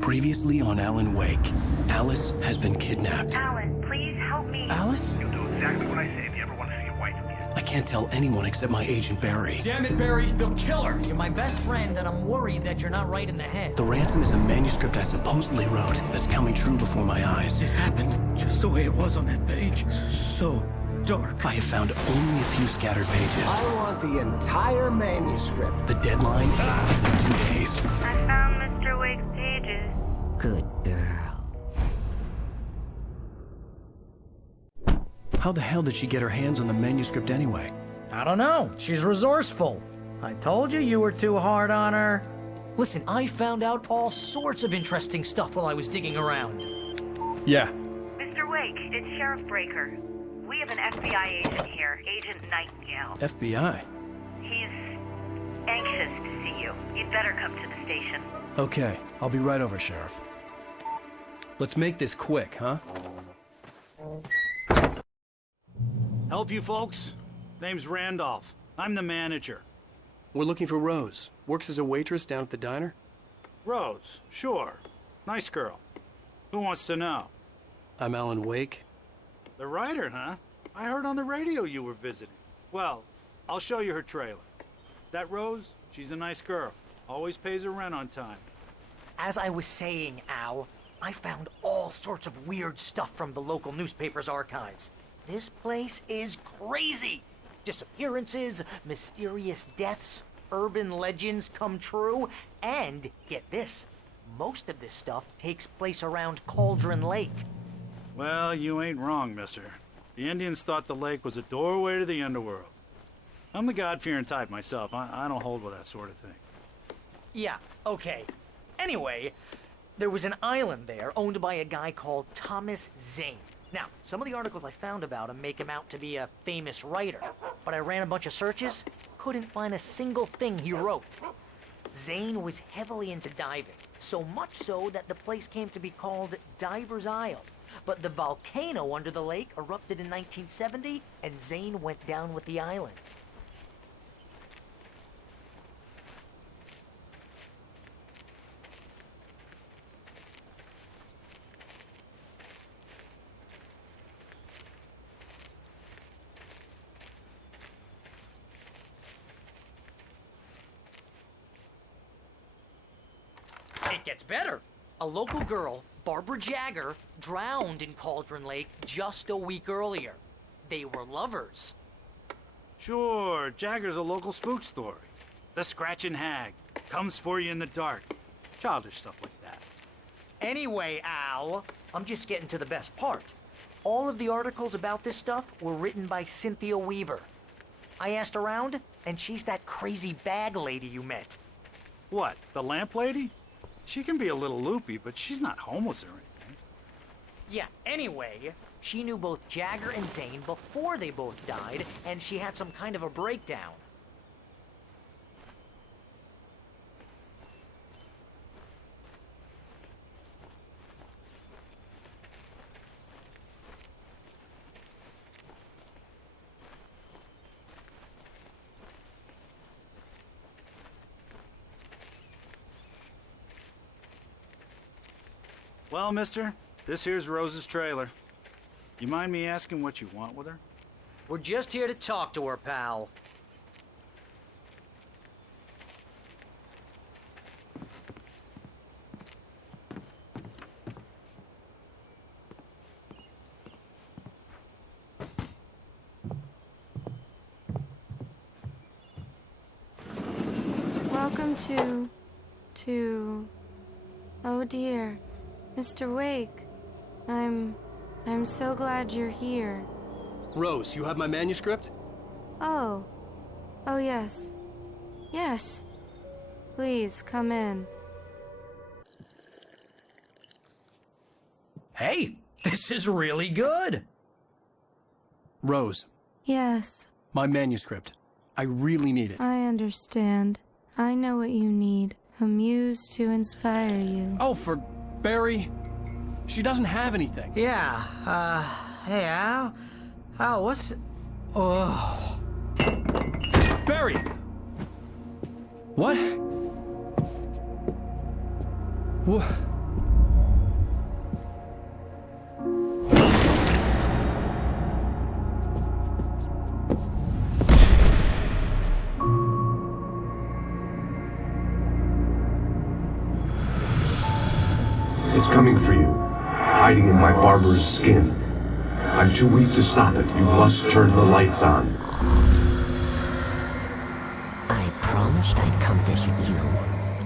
Previously on Alan Wake, Alice has been kidnapped. Alan, please help me. Alice? You'll do exactly what I say if you ever want to see your wife again. I can't tell anyone except my agent Barry. Damn it, Barry, they'll kill her! You're my best friend, and I'm worried that you're not right in the head. The ransom is a manuscript I supposedly wrote that's coming true before my eyes. It happened just the way it was on that page. So dark. I have found only a few scattered pages. I want the entire manuscript. The deadline is in 2 days. I found Mr. Wake's pages. Good girl. How the hell did she get her hands on the manuscript anyway? I don't know. She's resourceful. I told you you were too hard on her. Listen, I found out all sorts of interesting stuff while I was digging around. Yeah. Mr. Wake, it's Sheriff Breaker. We have an FBI agent here, Agent Nightingale. FBI? He's anxious to see you. You'd better come to the station. Okay, I'll be right over, Sheriff. Let's make this quick, huh? Help you folks? Name's Randolph. I'm the manager. We're looking for Rose. Works as a waitress down at the diner. Rose, sure. Nice girl. Who wants to know? I'm Alan Wake. The writer, huh? I heard on the radio you were visiting. Well, I'll show you her trailer. That Rose, she's a nice girl. Always pays her rent on time. As I was saying, Al, I found all sorts of weird stuff from the local newspaper's archives. This place is crazy. Disappearances, mysterious deaths, urban legends come true, and get this, most of this stuff takes place around Cauldron Lake. Well, you ain't wrong, mister. The Indians thought the lake was a doorway to the underworld. I'm the God-fearing type myself. I don't hold with that sort of thing. Yeah, okay. Anyway, there was an island there owned by a guy called Thomas Zane. Now, some of the articles I found about him make him out to be a famous writer, but I ran a bunch of searches, couldn't find a single thing he wrote. Zane was heavily into diving, so much so that the place came to be called Diver's Isle. But the volcano under the lake erupted in 1970, and Zane went down with the island. It gets better. A local girl, Barbara Jagger, drowned in Cauldron Lake just a week earlier. They were lovers. Sure, Jagger's a local spook story. The Scratching Hag comes for you in the dark. Childish stuff like that. Anyway, Al, I'm just getting to the best part. All of the articles about this stuff were written by Cynthia Weaver. I asked around, and she's that crazy bag lady you met. What, the lamp lady? She can be a little loopy, but she's not homeless or anything. Yeah, anyway, she knew both Jagger and Zane before they both died, and she had some kind of a breakdown. Well, mister, this here's Rose's trailer. You mind me asking what you want with her? We're just here to talk to her, pal. Welcome to... Oh dear, Mr. Wake. I'm so glad you're here. Rose, you have my manuscript? Oh. Oh yes. Yes. Please, come in. Hey, this is really good. Rose, Yes, my manuscript. I really need it. I understand. I know what you need. A muse to inspire you. Oh, for Barry. She doesn't have anything. Yeah, hey, Al? Al, what's... Oh... Barry! What? It's coming for you, hiding in my barber's skin. I'm too weak to stop it. You must turn the lights on. I promised I'd come visit you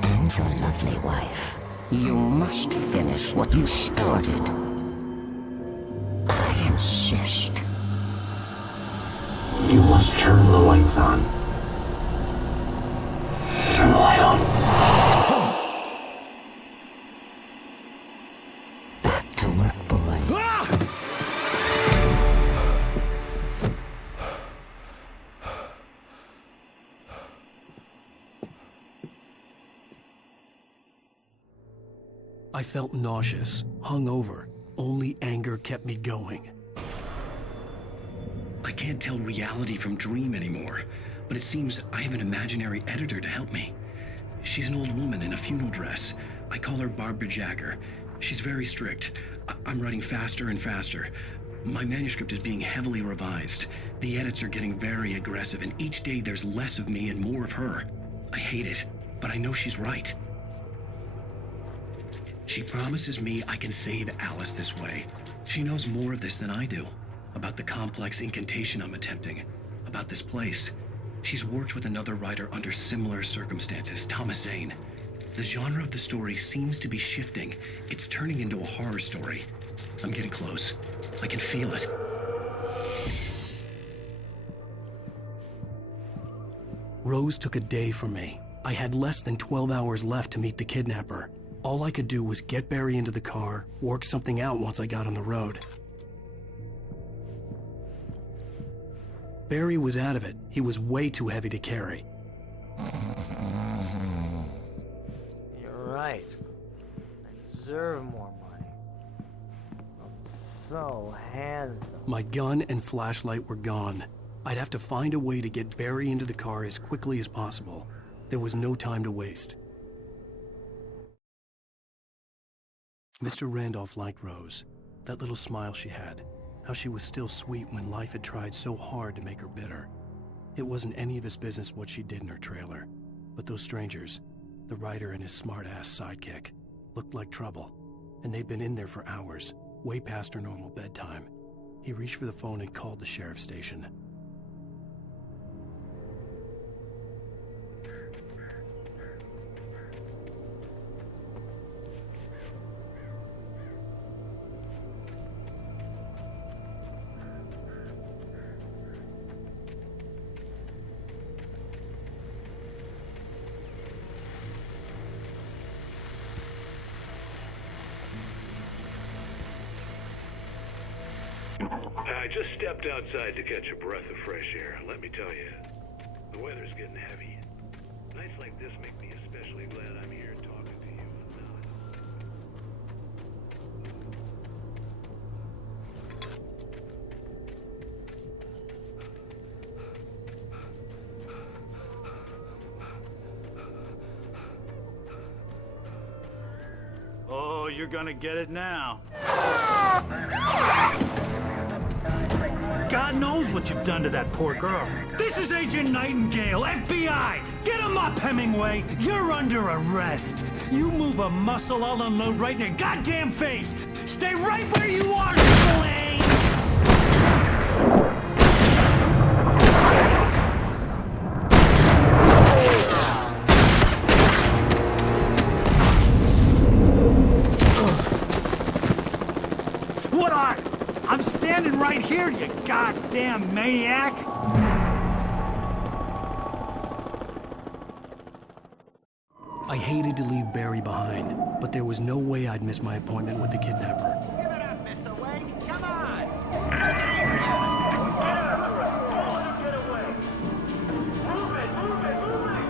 and your lovely wife. You must finish what you started. I insist. You must turn the lights on. Turn the light on. Back to work, boy. I felt nauseous, hungover. Only anger kept me going. I can't tell reality from dream anymore, but it seems I have an imaginary editor to help me. She's an old woman in a funeral dress. I call her Barbara Jagger. She's very strict. I'm writing faster and faster. My manuscript is being heavily revised. The edits are getting very aggressive, and each day there's less of me and more of her. I hate it, but I know she's right. She promises me I can save Alice this way. She knows more of this than I do. About the complex incantation I'm attempting. About this place. She's worked with another writer under similar circumstances, Thomas Zane. The genre of the story seems to be shifting. It's turning into a horror story. I'm getting close. I can feel it. Rose took a day from me. I had less than 12 hours left to meet the kidnapper. All I could do was get Barry into the car, work something out once I got on the road. Barry was out of it. He was way too heavy to carry. You're right. I deserve more money. I'm so handsome. My gun and flashlight were gone. I'd have to find a way to get Barry into the car as quickly as possible. There was no time to waste. Mr. Randolph liked Rose. That little smile she had. How she was still sweet when life had tried so hard to make her bitter. It wasn't any of his business what she did in her trailer. But those strangers, the writer and his smart-ass sidekick, looked like trouble. And they'd been in there for hours, way past her normal bedtime. He reached for the phone and called the sheriff's station. I just stepped outside to catch a breath of fresh air. Let me tell you, the weather's getting heavy. Nights like this make me especially glad I'm here talking to you and not. Oh, you're gonna get it now. God knows what you've done to that poor girl. This is Agent Nightingale, FBI! Get him up, Hemingway! You're under arrest! You move a muscle, I'll unload right in your goddamn face! Stay right where you are, Slane! What are? I'm standing right here, you goddamn maniac! I hated to leave Barry behind, but there was no way I'd miss my appointment with the kidnapper. Give it up, Mr. Wake. Come on. Take it easy. Get away! Move it! Move it! Move it!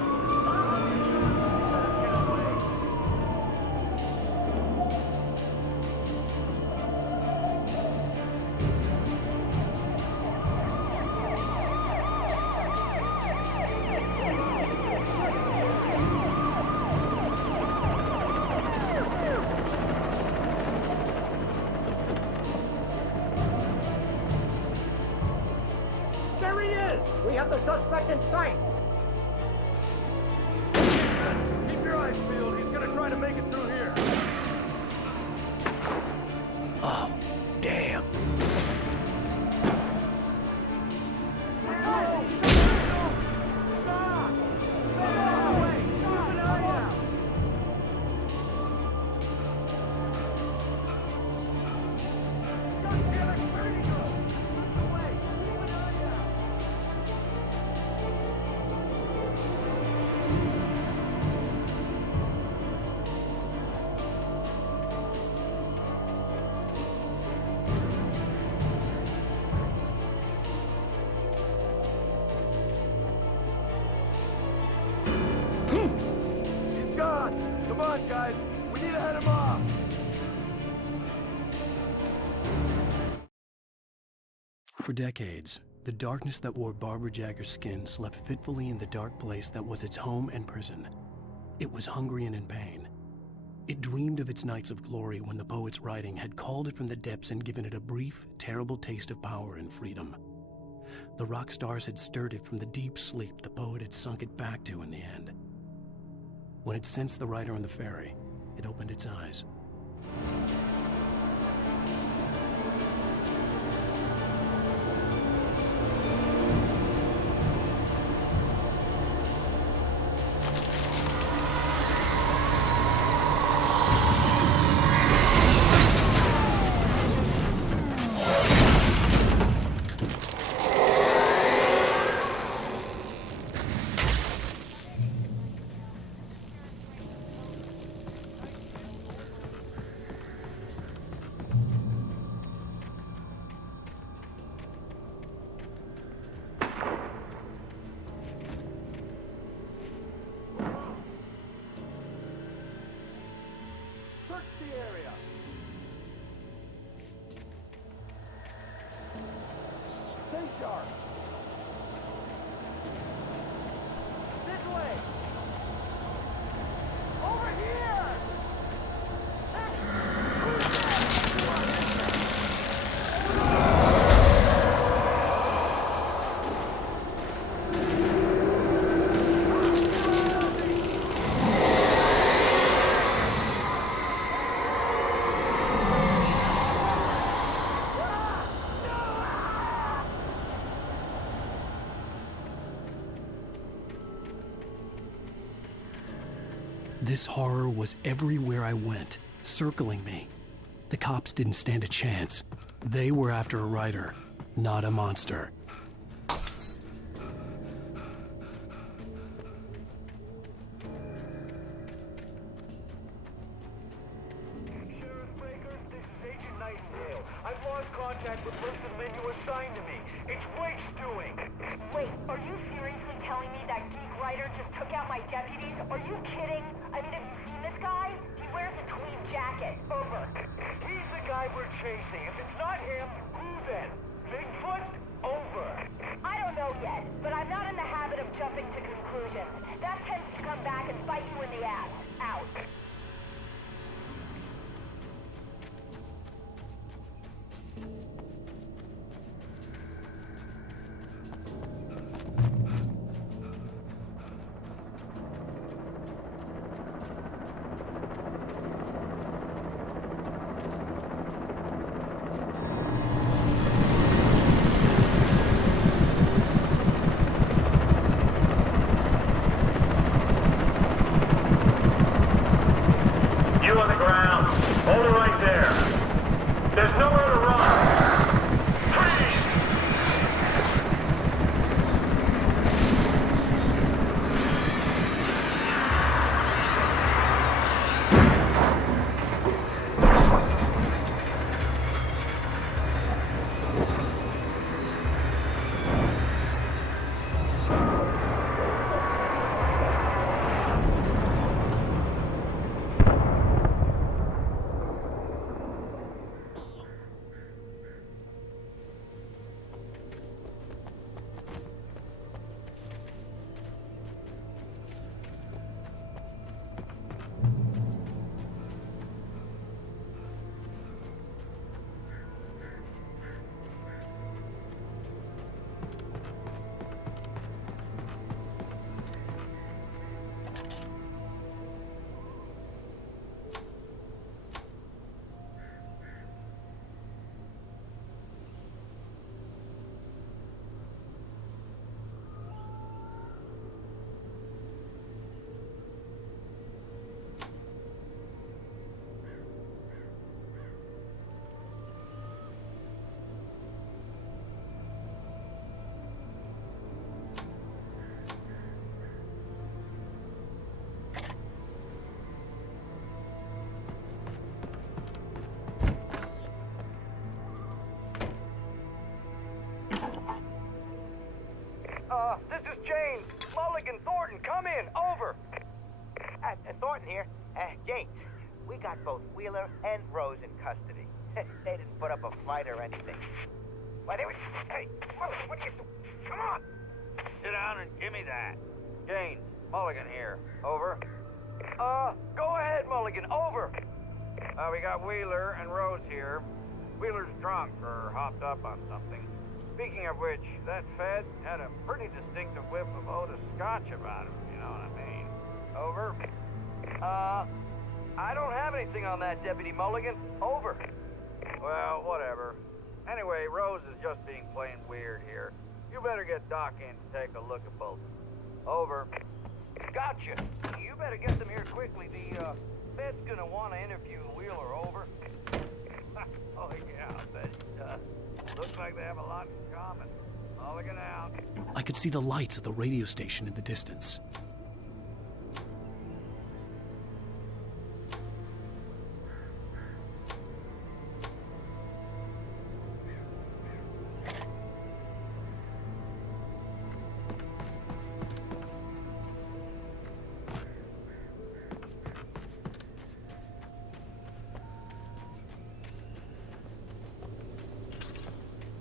There he is! We have the suspect in sight! Keep your eyes peeled. He's gonna try to make it through here. on, guys. We need to head him off. For decades, the darkness that wore Barbara Jagger's skin slept fitfully in the dark place that was its home and prison. It was hungry and in pain. It dreamed of its nights of glory when the poet's writing had called it from the depths and given it a brief, terrible taste of power and freedom. The rock stars had stirred it from the deep sleep the poet had sunk it back to in the end. When it sensed the writer on the ferry, it opened its eyes. This horror was everywhere I went, circling me. The cops didn't stand a chance. They were after a writer, not a monster. I've lost contact with most of the men you assigned to me. It's Wake's doing. Wait, are you seriously telling me that geek writer just took out my deputies? Are you kidding? I mean, have you seen this guy? He wears a tweed jacket. Over. He's the guy we're chasing. If it's not him, who then? Bigfoot? Over. I don't know yet, but I'm not in the habit of jumping to conclusions. That tends to come back and bite you in the ass. Out. This is James. Mulligan, Thornton, come in. Over. Thornton here. Gates, we got both Wheeler and Rose in custody. They didn't put up a fight or anything. Why, they were... Hey, what are you doing? Come on! Sit down and give me that. Gaines, Mulligan here. Over. Go ahead, Mulligan. Over. We got Wheeler and Rose here. Wheeler's drunk or hopped up on something. Speaking of which, that Fed had a pretty distinctive whiff of Otis Scotch about him, you know what I mean. Over. I don't have anything on that, Deputy Mulligan. Over. Well, whatever. Anyway, Rose is just being plain weird here. You better get Doc in to take a look at both. Over. Gotcha. You better get them here quickly. The Fed's gonna want to interview Wheeler. Over. Oh yeah, I bet he does. Looks like they have a lot in common. Mulligan out. I could see the lights of the radio station in the distance.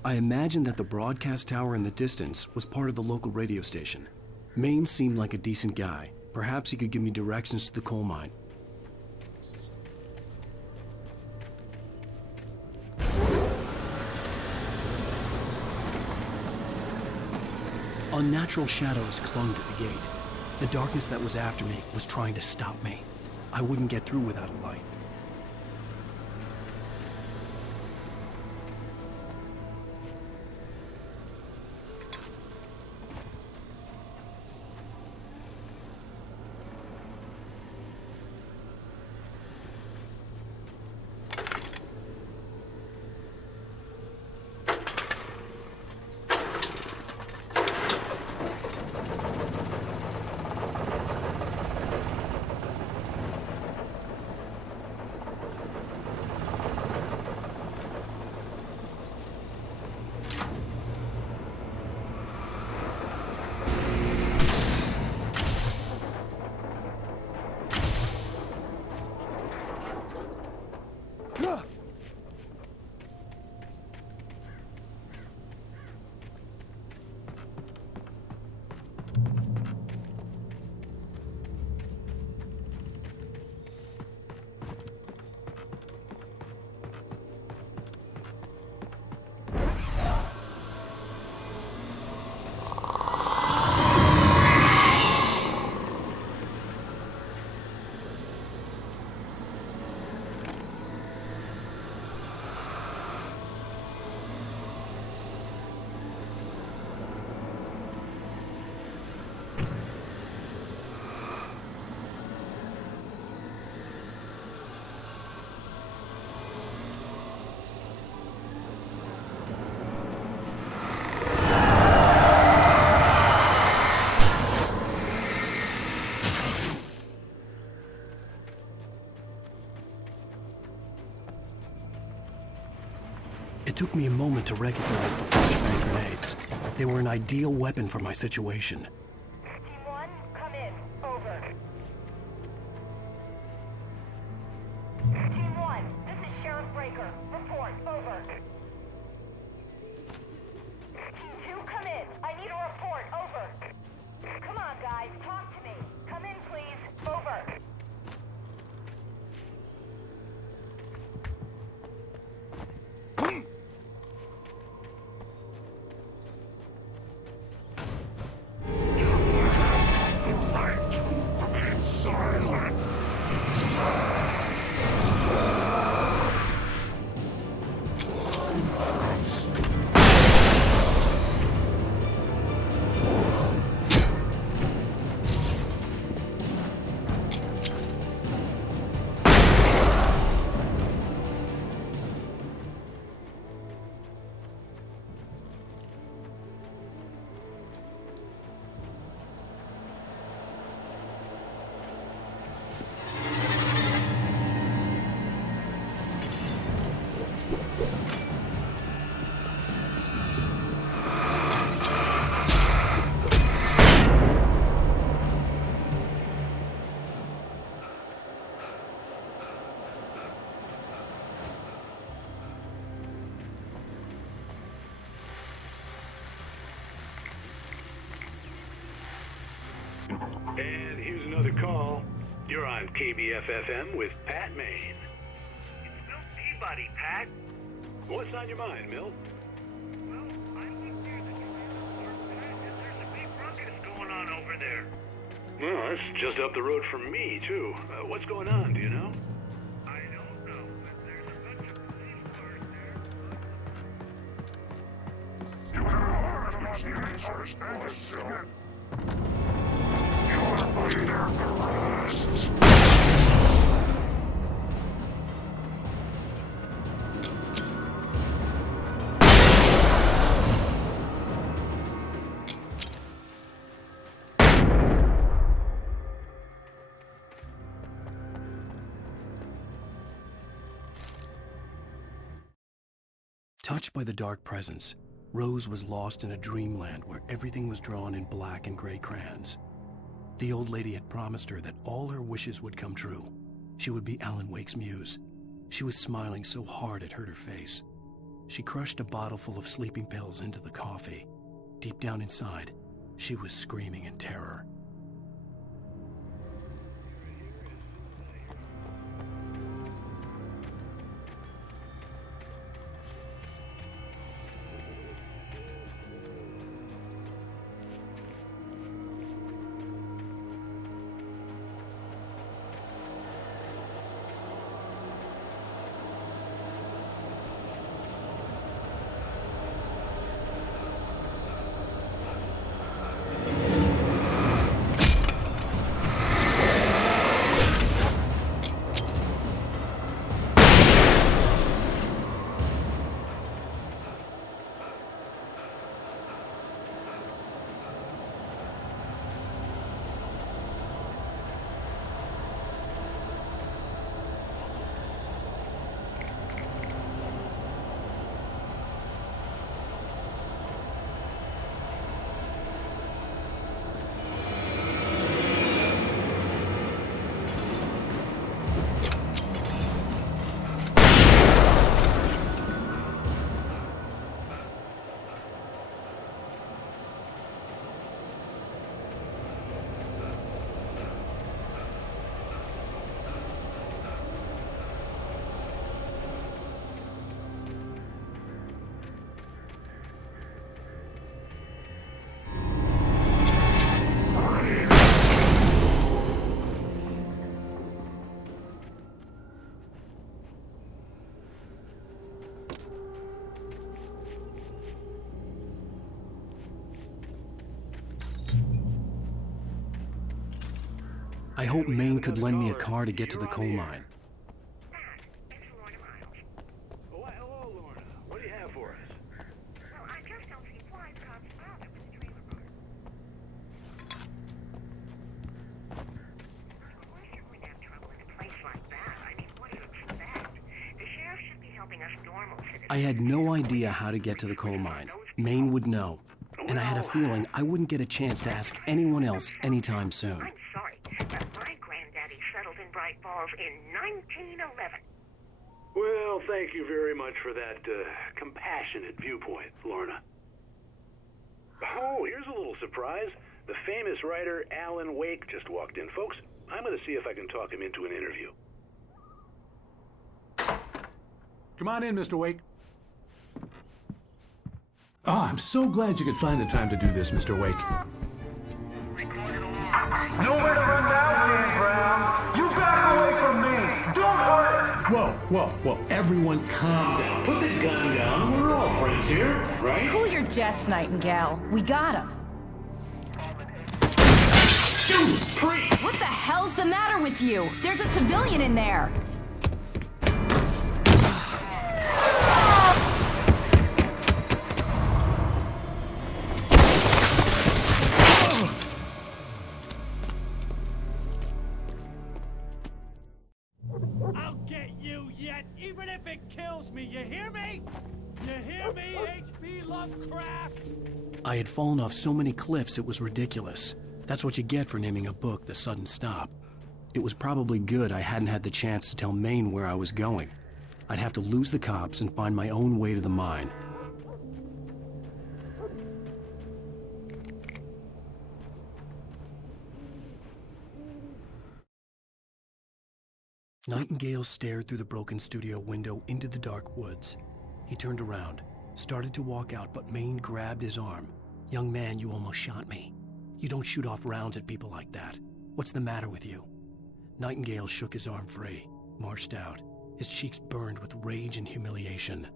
I imagined that the broadcast tower in the distance was part of the local radio station. Maine seemed like a decent guy. Perhaps he could give me directions to the coal mine. Unnatural shadows clung to the gate. The darkness that was after me was trying to stop me. I wouldn't get through without a light. It took me a moment to recognize the flashbang grenades. They were an ideal weapon for my situation. Team 1, come in. Over. Team 1, this is Sheriff Breaker. Report. Over. Team 2, come in. I need a report. Over. Come on, guys. Talk to me. Come in, please. Over. And here's another call. You're on KBF-FM with Pat Maine. It's Milt Peabody, Pat. What's on your mind, Milt? Well, I looked near the trailer park, Pat, and there's a big ruckus going on over there. Well, that's just up the road from me, too. What's going on, do you know? I don't know, but there's a bunch of police cars there. You are the resource and the civilian. You are leader arrest. Touched by the dark presence, Rose was lost in a dreamland where everything was drawn in black and gray crayons. The old lady had promised her that all her wishes would come true. She would be Alan Wake's muse. She was smiling so hard it hurt her face. She crushed a bottle full of sleeping pills into the coffee. Deep down inside, she was screaming in terror. I hope Maine could lend me a car to get to the coal mine. Oh, hello, Lorna. What do you have for us? Well, I just don't see why the cops found it with the trailer park. Of course you're going to have trouble in a place like that. I mean, what do you expect? The sheriff should be helping us normal citizens. I had no idea how to get to the coal mine. Maine would know. And I had a feeling I wouldn't get a chance to ask anyone else anytime soon. I'm sorry, but my granddaddy settled in Bright Falls in 1911. Well, thank you very much for that compassionate viewpoint, Lorna. Oh, here's a little surprise. The famous writer Alan Wake just walked in. Folks, I'm going to see if I can talk him into an interview. Come on in, Mr. Wake. Oh, I'm so glad you could find the time to do this, Mr. Wake. Nowhere to run now, Dan Brown. You back away from me. Don't hurt it. Whoa. Everyone calm down. Put the gun down. We're all friends here, right? Cool your jets, Nightingale. We got him. What the hell's the matter with you? There's a civilian in there. I'll get you yet, even if it kills me. You hear me? You hear me, H.P. Lovecraft? I had fallen off so many cliffs it was ridiculous. That's what you get for naming a book The Sudden Stop. It was probably good I hadn't had the chance to tell Maine where I was going. I'd have to lose the cops and find my own way to the mine. Nightingale stared through the broken studio window into the dark woods. He turned around, started to walk out, but Maine grabbed his arm. "Young man, you almost shot me. You don't shoot off rounds at people like that. What's the matter with you?" Nightingale shook his arm free, marched out. His cheeks burned with rage and humiliation.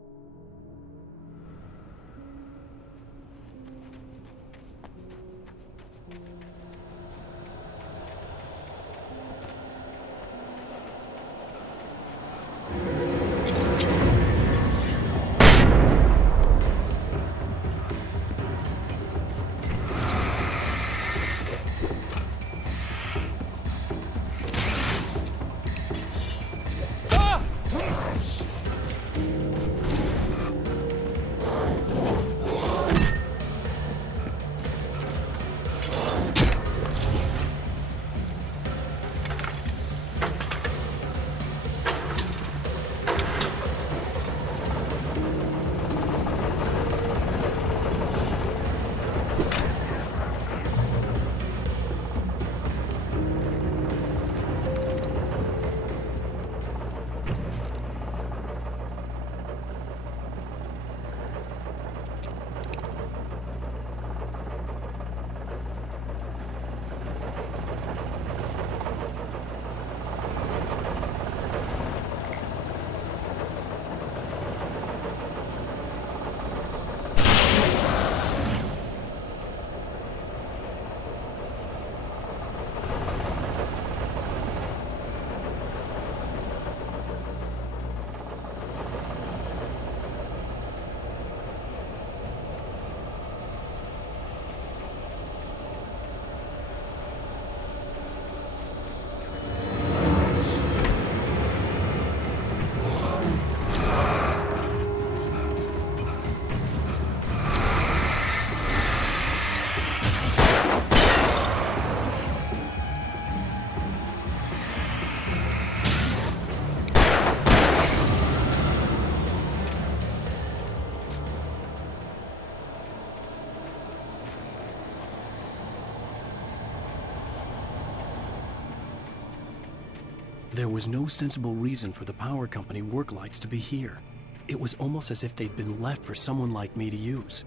There was no sensible reason for the power company work lights to be here. It was almost as if they'd been left for someone like me to use.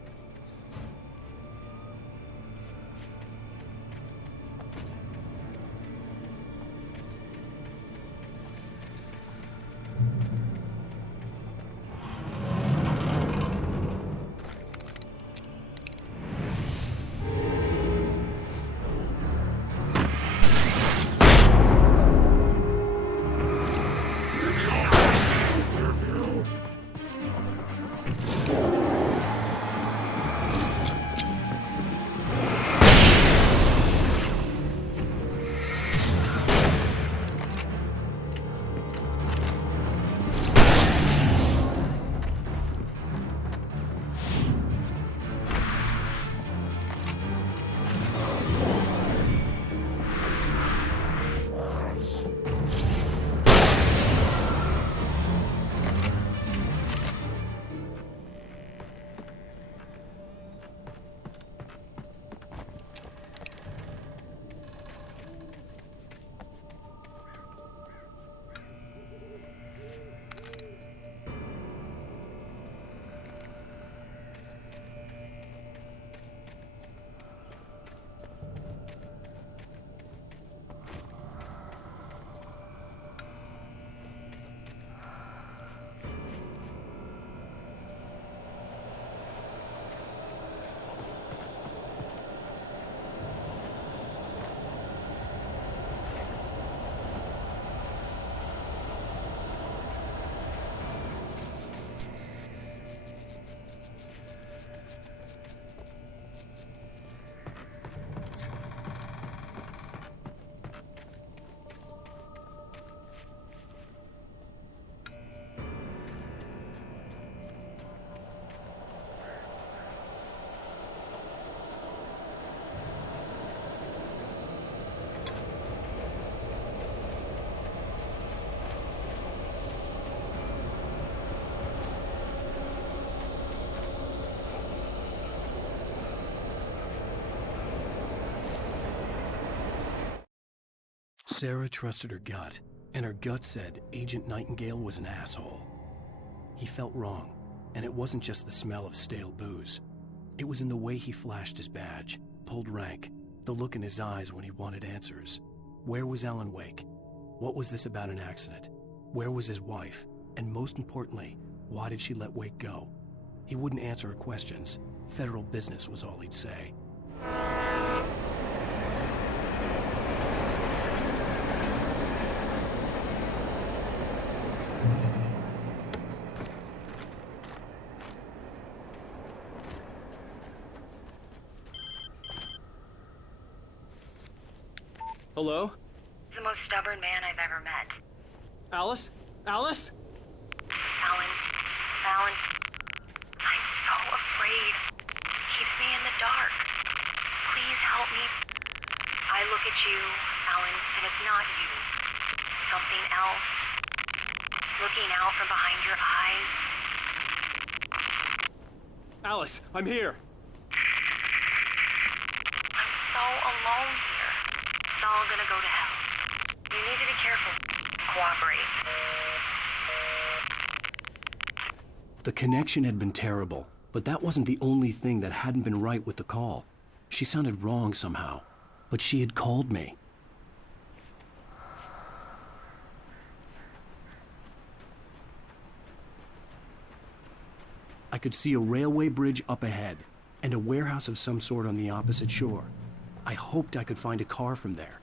Sarah trusted her gut, And her gut said Agent Nightingale was an asshole. He felt wrong, and it wasn't just the smell of stale booze. It was in the way he flashed his badge, pulled rank, the look in his eyes when he wanted answers. Where was Alan Wake? What was this about an accident? Where was his wife? And most importantly, why did she let Wake go? He wouldn't answer her questions. Federal business was all he'd say. Hello? The most stubborn man I've ever met. Alice? Alice? Alan. Alan. I'm so afraid. Keeps me in the dark. Please help me. I look at you, Alan, and it's not you. Something else. Looking out from behind your eyes. Alice, I'm here. I'm so alone here. It's all gonna go to hell. You need to be careful. Cooperate. The connection had been terrible, but that wasn't the only thing that hadn't been right with the call. She sounded wrong somehow, but she had called me. I could see a railway bridge up ahead, and a warehouse of some sort on the opposite shore. I hoped I could find a car from there.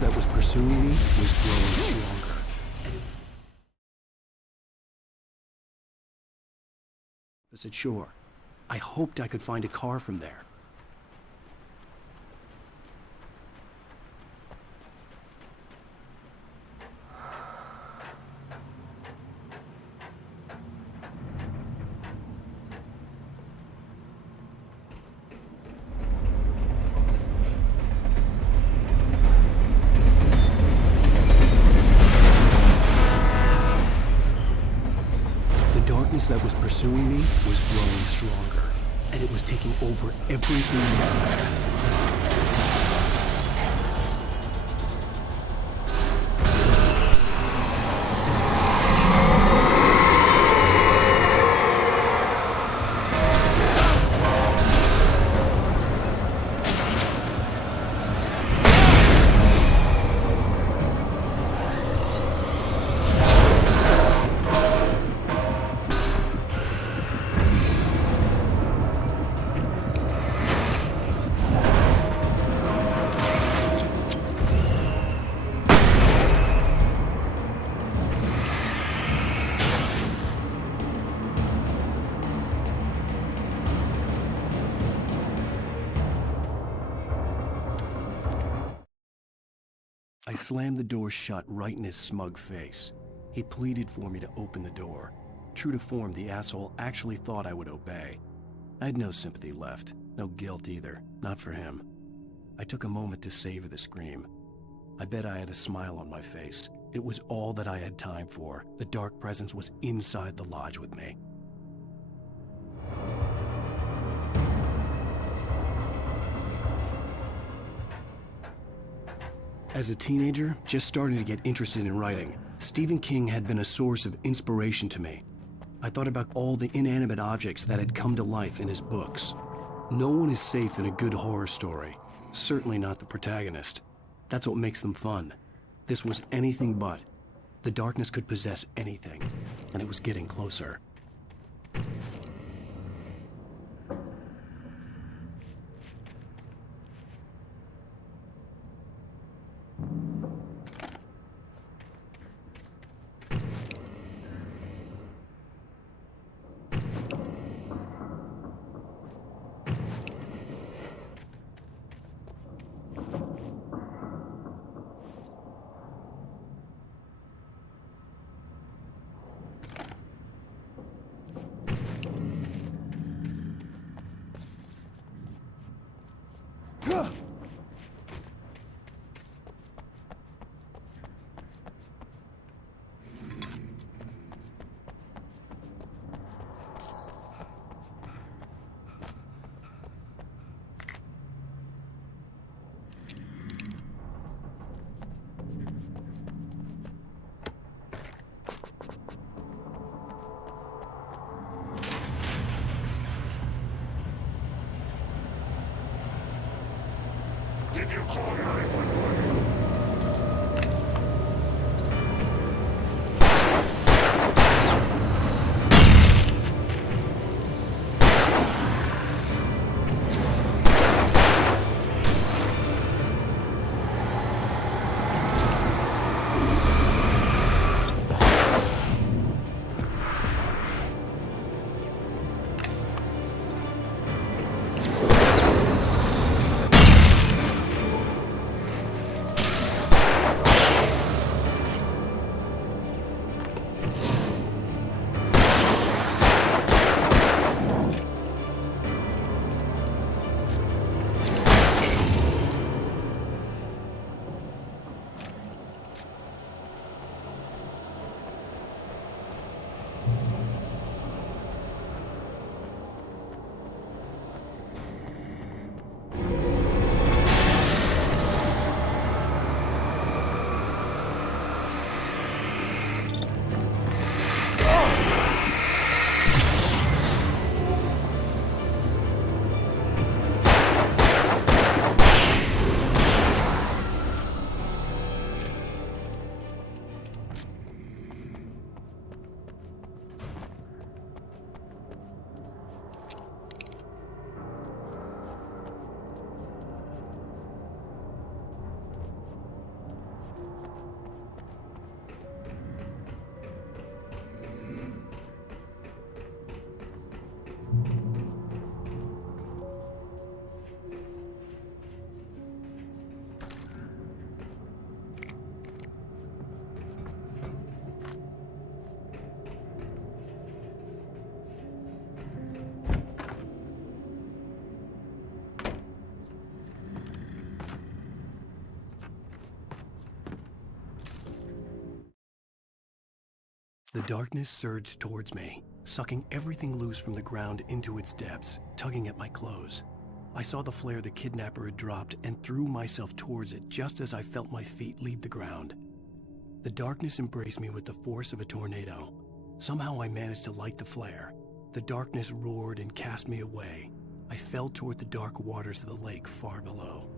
That was pursuing me was growing stronger. Opposite shore. I hoped I could find a car from there. That was pursuing me was growing stronger, and it was taking over everything in its path. I slammed the door shut right in his smug face. He pleaded for me to open the door. True to form, the asshole actually thought I would obey. I had no sympathy left, no guilt either, not for him. I took a moment to savor the scream. I bet I had a smile on my face. It was all that I had time for. The dark presence was inside the lodge with me. As a teenager, just starting to get interested in writing, Stephen King had been a source of inspiration to me. I thought about all the inanimate objects that had come to life in his books. No one is safe in a good horror story, certainly not the protagonist. That's what makes them fun. This was anything but. The darkness could possess anything, and it was getting closer. Did you call 911? The darkness surged towards me, sucking everything loose from the ground into its depths, tugging at my clothes. I saw the flare the kidnapper had dropped and threw myself towards it just as I felt my feet leave the ground. The darkness embraced me with the force of a tornado. Somehow I managed to light the flare. The darkness roared and cast me away. I fell toward the dark waters of the lake far below.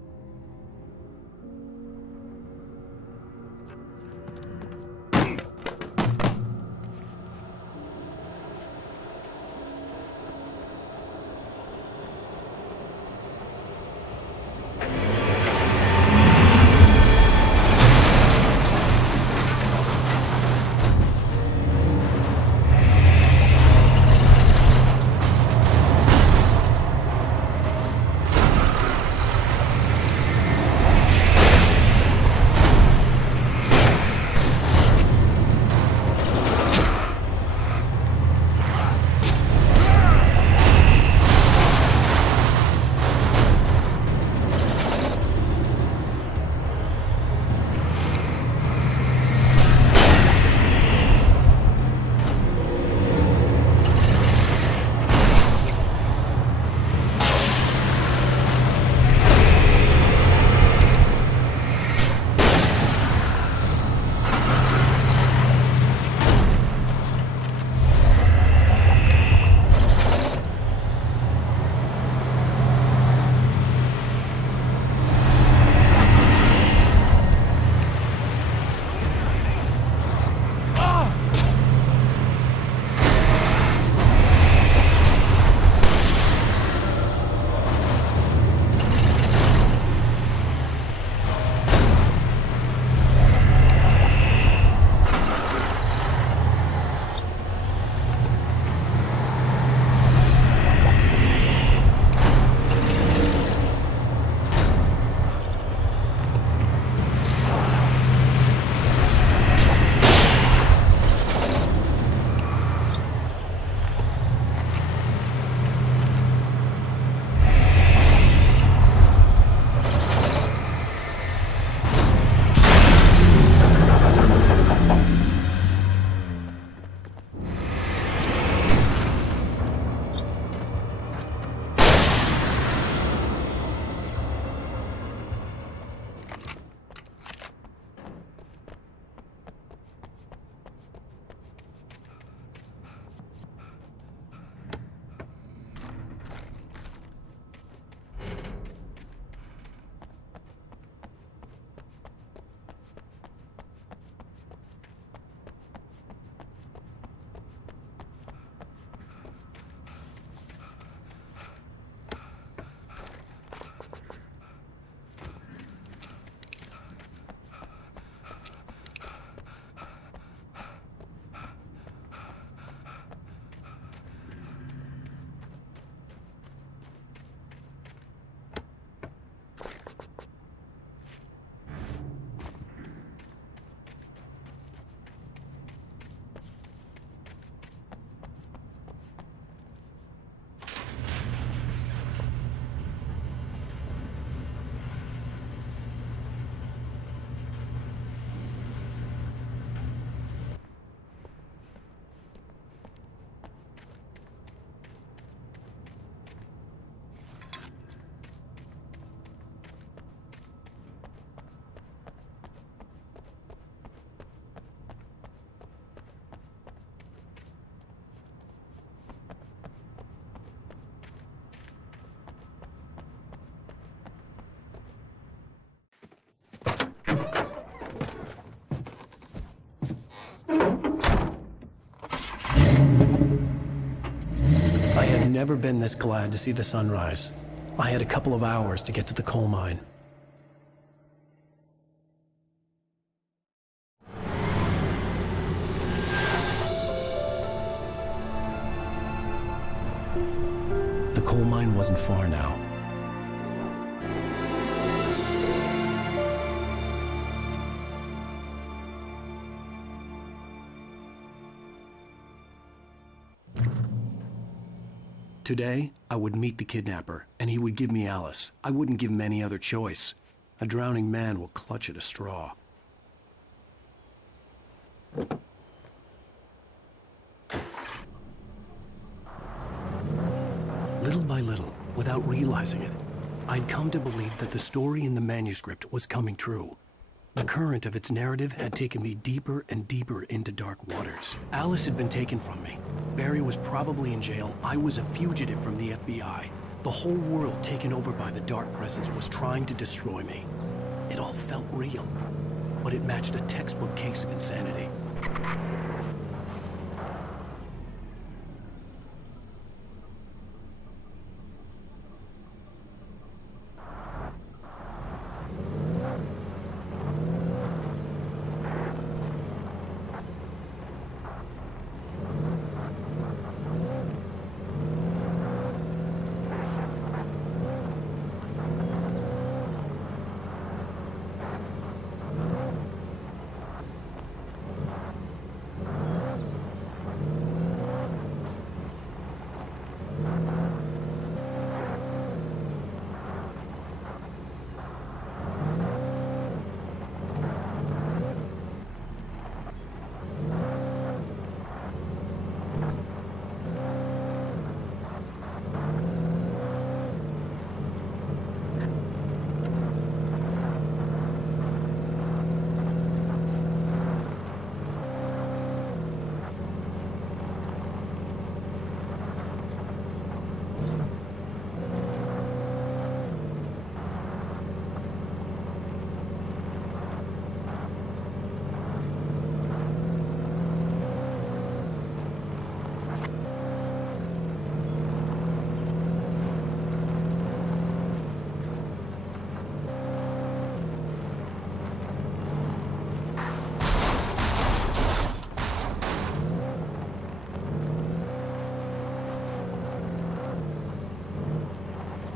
never been this glad to see the sunrise. I had a couple of hours to get to the coal mine. The coal mine wasn't far now. Today, I would meet the kidnapper, and he would give me Alice. I wouldn't give him any other choice. A drowning man will clutch at a straw. Little by little, without realizing it, I'd come to believe that the story in the manuscript was coming true. The current of its narrative had taken me deeper and deeper into dark waters. Alice had been taken from me. Barry was probably in jail. I was a fugitive from the FBI. The whole world taken over by the Dark Presence was trying to destroy me. It all felt real, but it matched a textbook case of insanity.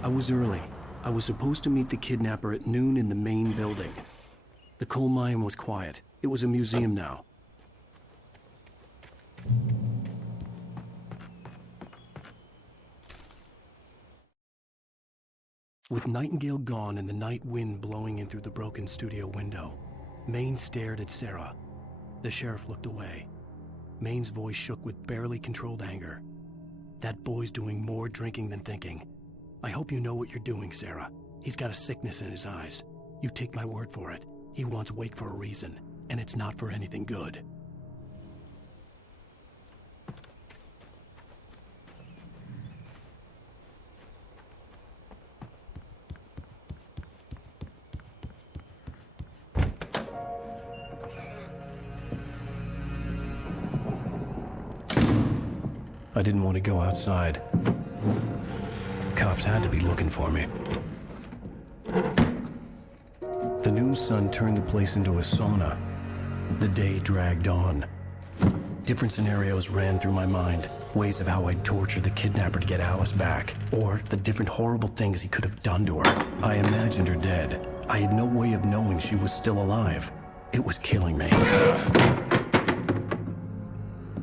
I was early. I was supposed to meet the kidnapper at noon in the main building. The coal mine was quiet. It was a museum now. With Nightingale gone and the night wind blowing in through the broken studio window, Maine stared at Sarah. The sheriff looked away. Maine's voice shook with barely controlled anger. That boy's doing more drinking than thinking. I hope you know what you're doing, Sarah. He's got a sickness in his eyes. You take my word for it. He wants Wake for a reason, and it's not for anything good. I didn't want to go outside. Cops had to be looking for me. The noon sun turned the place into a sauna. The day dragged on. Different scenarios ran through my mind. Ways of how I'd torture the kidnapper to get Alice back. Or the different horrible things he could have done to her. I imagined her dead. I had no way of knowing she was still alive. It was killing me.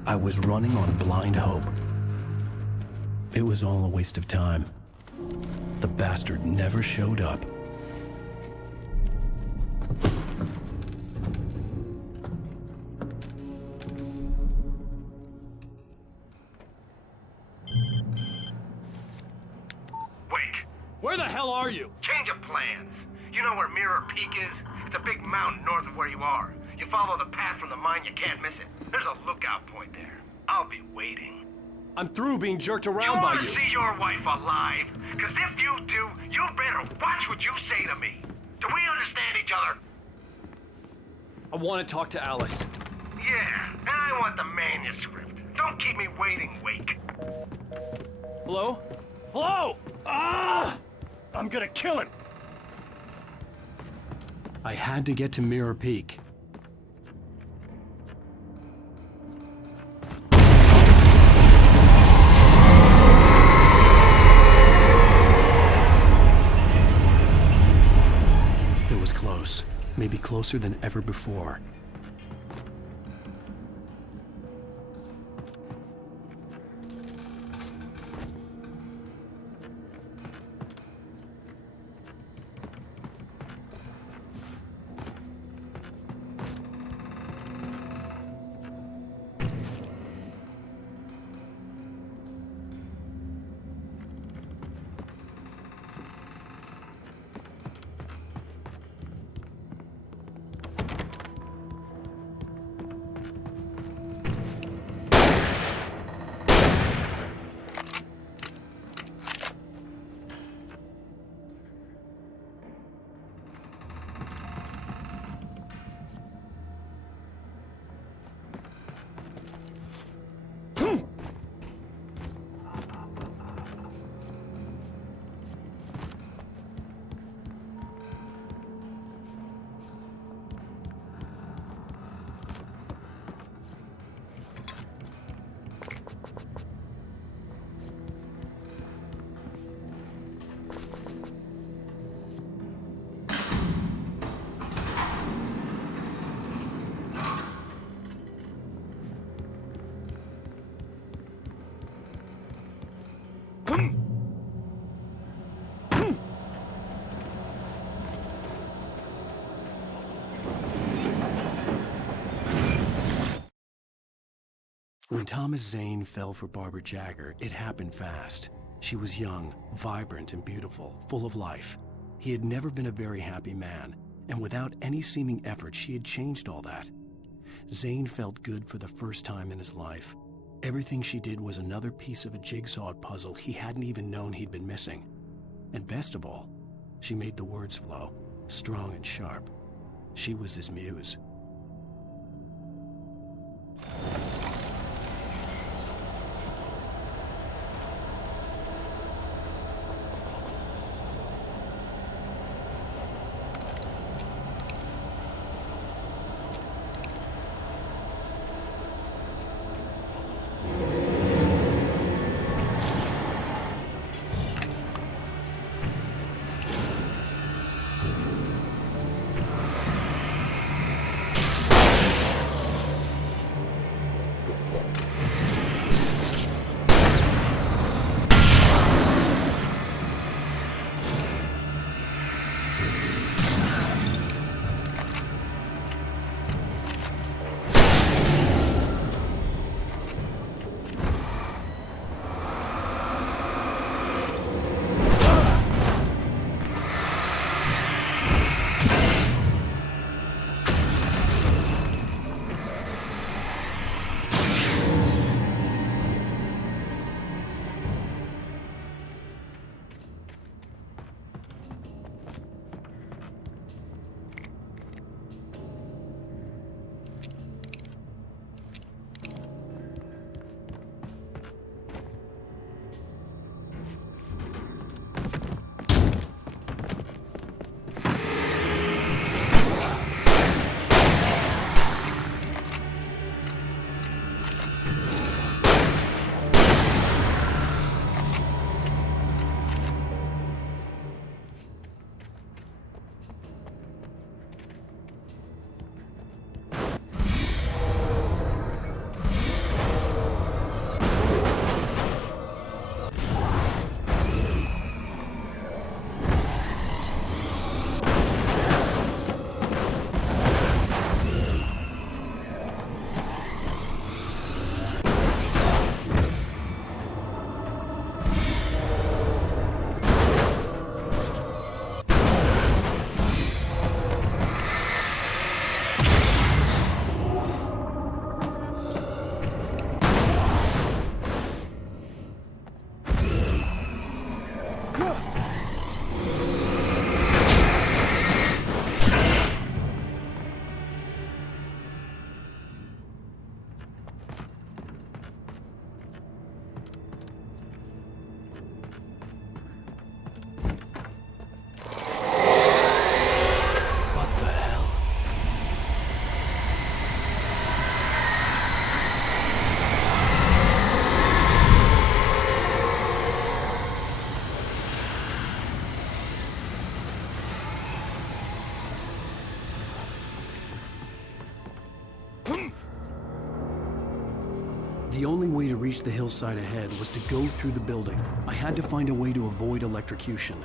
I was running on blind hope. It was all a waste of time. The bastard never showed up. Wake! Where the hell are you? Change of plans. You know where Mirror Peak is? It's a big mountain north of where you are. You follow the path from the mine, you can't miss it. There's a lookout point there. I'll be waiting. I'm through being jerked around by you. You want to see your wife alive? Because if you do, you better watch what you say to me. Do we understand each other? I want to talk to Alice. Yeah, and I want the manuscript. Don't keep me waiting, Wake. Hello? Hello! Ah! I'm gonna kill him! I had to get to Mirror Peak. It was close, maybe closer than ever before. When Thomas Zane fell for Barbara Jagger, it happened fast. She was young, vibrant, and beautiful, full of life. He had never been a very happy man, and without any seeming effort, she had changed all that. Zane felt good for the first time in his life. Everything she did was another piece of a jigsaw puzzle he hadn't even known he'd been missing. And best of all, she made the words flow, strong and sharp. She was his muse. The only way to reach the hillside ahead was to go through the building. I had to find a way to avoid electrocution.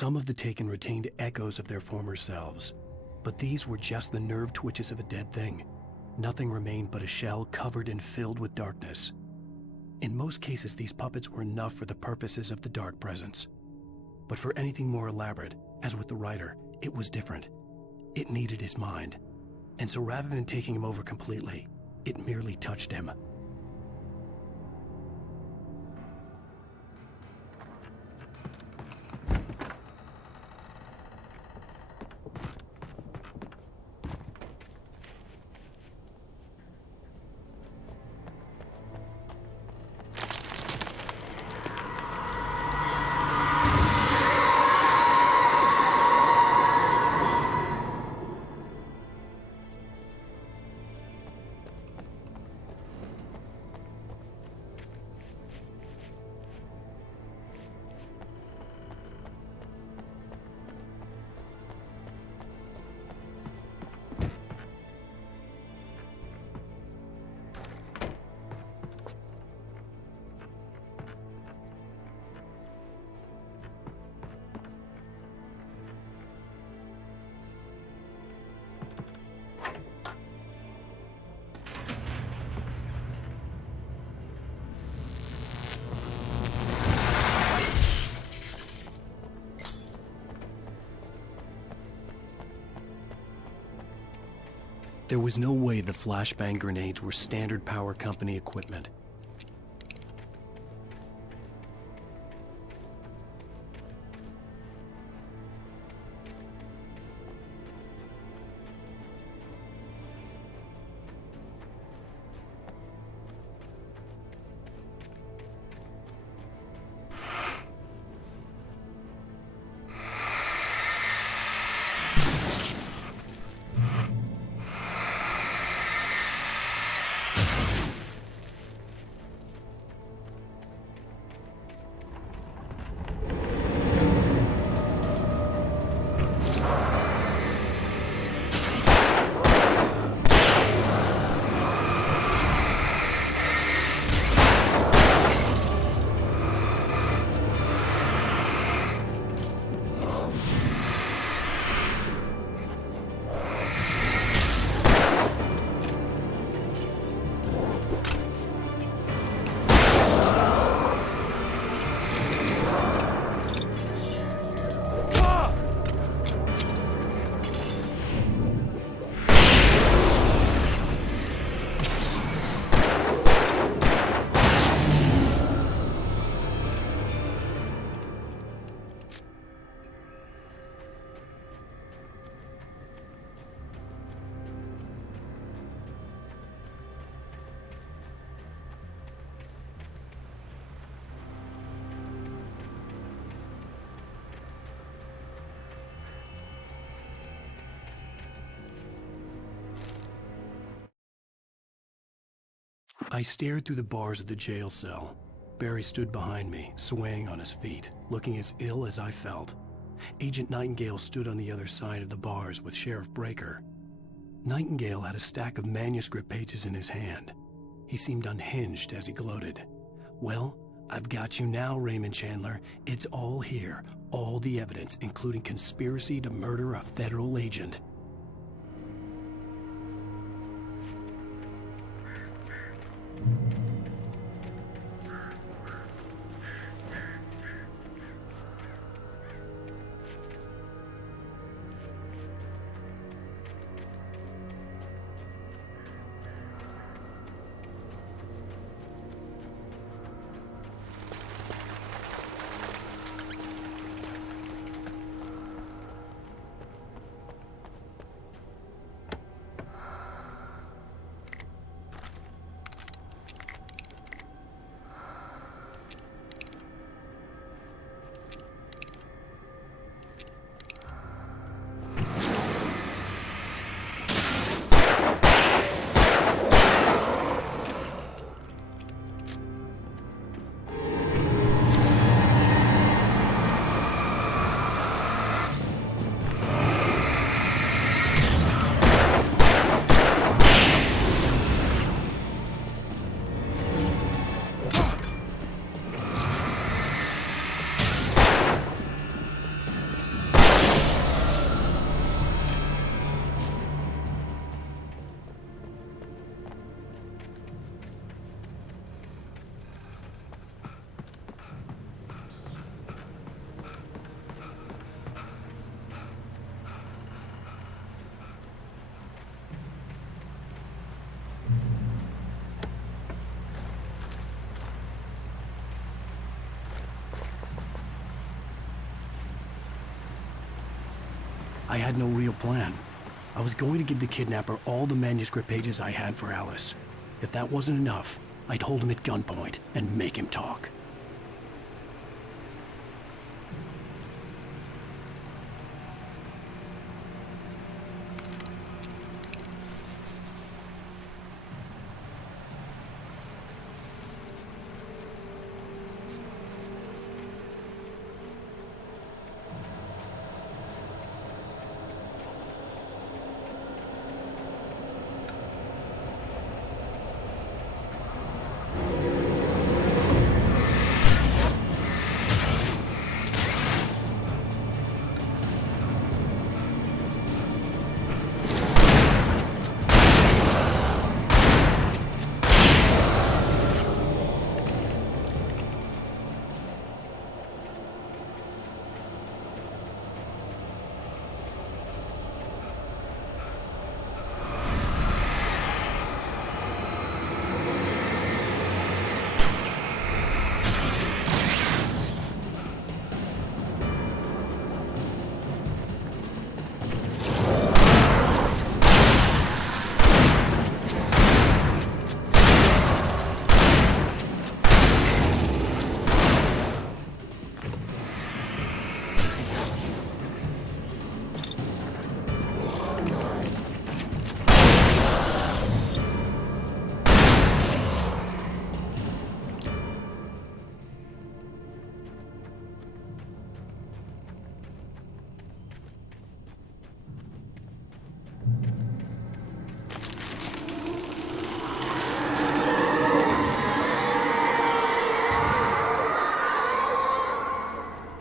Some of the taken retained echoes of their former selves, but these were just the nerve twitches of a dead thing. nothing remained but a shell covered and filled with darkness. In most cases, these puppets were enough for the purposes of the dark presence. But for anything more elaborate, as with the writer, it was different. It needed his mind. And so rather than taking him over completely, it merely touched him. There was no way the flashbang grenades were standard power company equipment. I stared through the bars of the jail cell. Barry stood behind me, swaying on his feet, looking as ill as I felt. Agent Nightingale stood on the other side of the bars with Sheriff Breaker. Nightingale had a stack of manuscript pages in his hand. He seemed unhinged as he gloated. "Well, I've got you now, Raymond Chandler. It's all here, all the evidence, including conspiracy to murder a federal agent." I had no real plan. I was going to give the kidnapper all the manuscript pages I had for Alice. If that wasn't enough, I'd hold him at gunpoint and make him talk.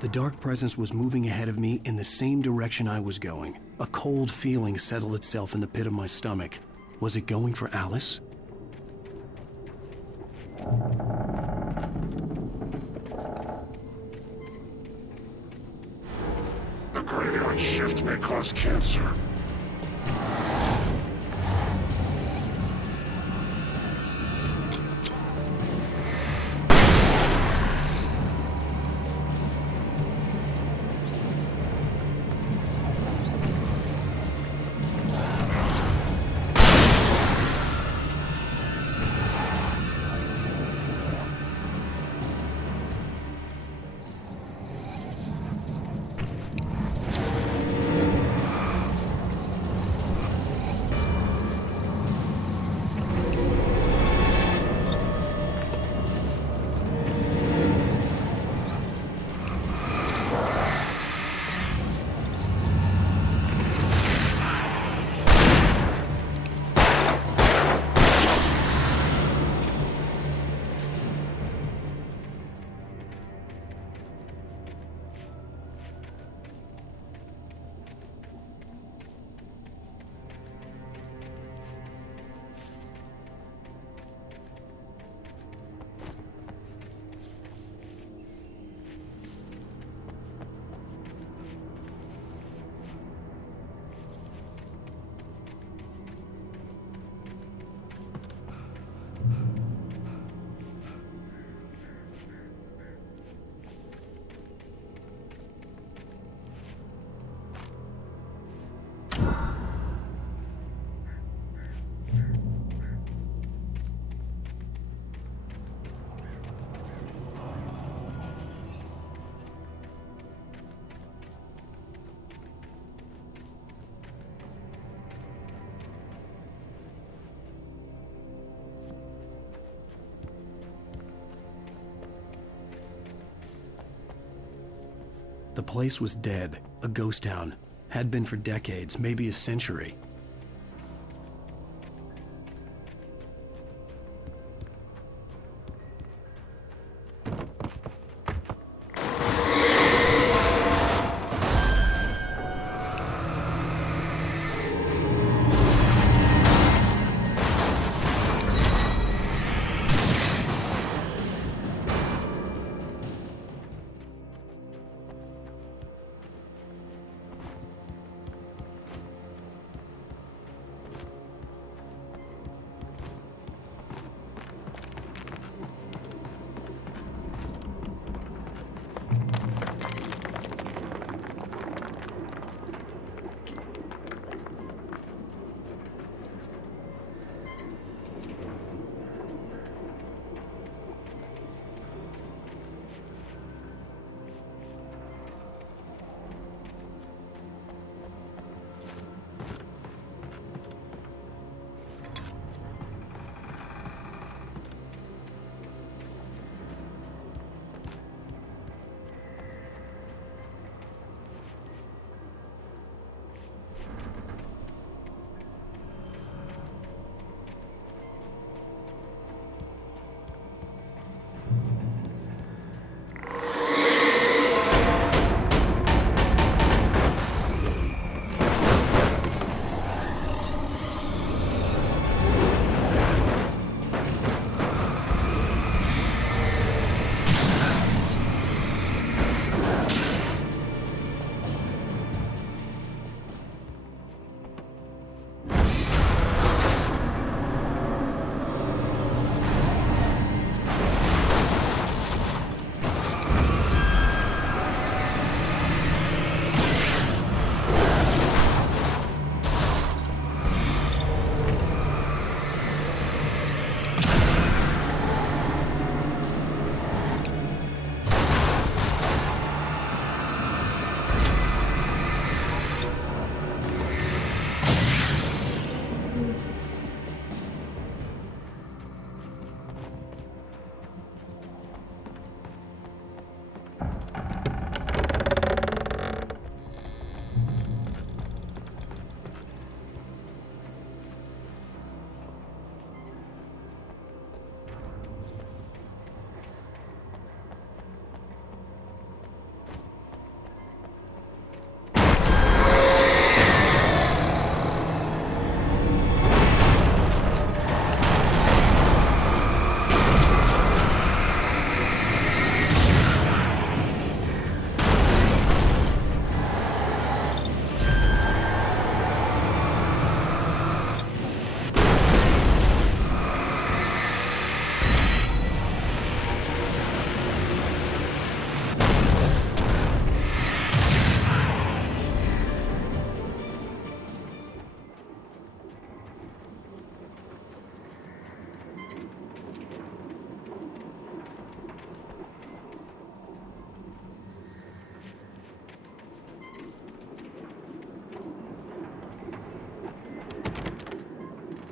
The dark presence was moving ahead of me in the same direction I was going. A cold feeling settled itself in the pit of my stomach. Was it going for Alice? The graveyard shift may cause cancer. The place was dead, a ghost town. Had been for decades, maybe a century.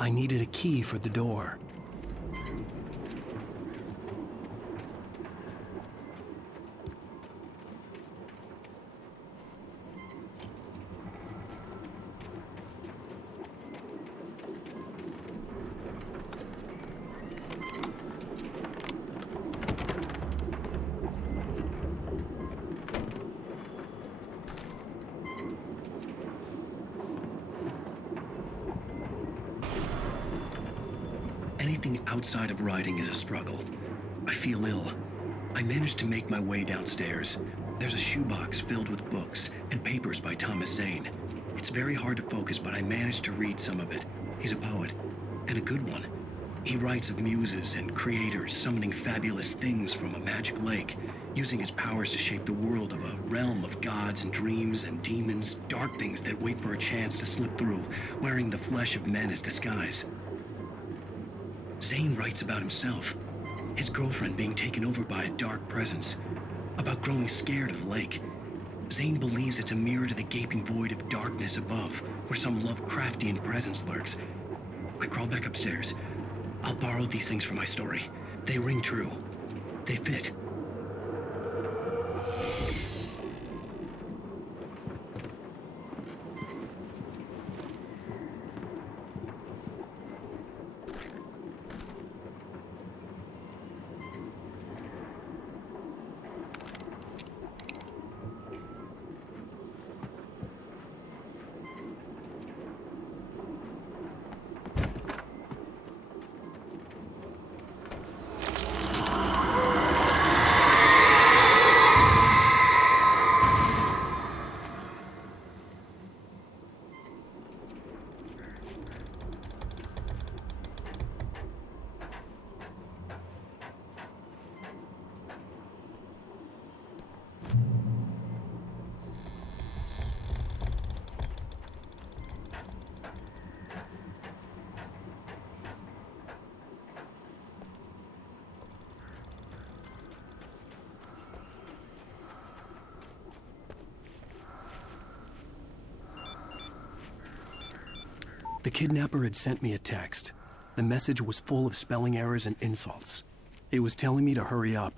I needed a key for the door. Anything outside of writing is a struggle. I feel ill. I managed to make my way downstairs. There's a shoebox filled with books and papers by Thomas Zane. It's very hard to focus, but I managed to read some of it. He's a poet, and a good one. He writes of muses and creators summoning fabulous things from a magic lake, using his powers to shape the world of a realm of gods and dreams and demons, dark things that wait for a chance to slip through, wearing the flesh of men as disguise. Zane writes about himself, his girlfriend being taken over by a dark presence, about growing scared of the lake. Zane believes it's a mirror to the gaping void of darkness above, where some Lovecraftian presence lurks. I crawl back upstairs. I'll borrow these things for my story. They ring true. They fit. The kidnapper had sent me a text. The message was full of spelling errors and insults. It was telling me to hurry up.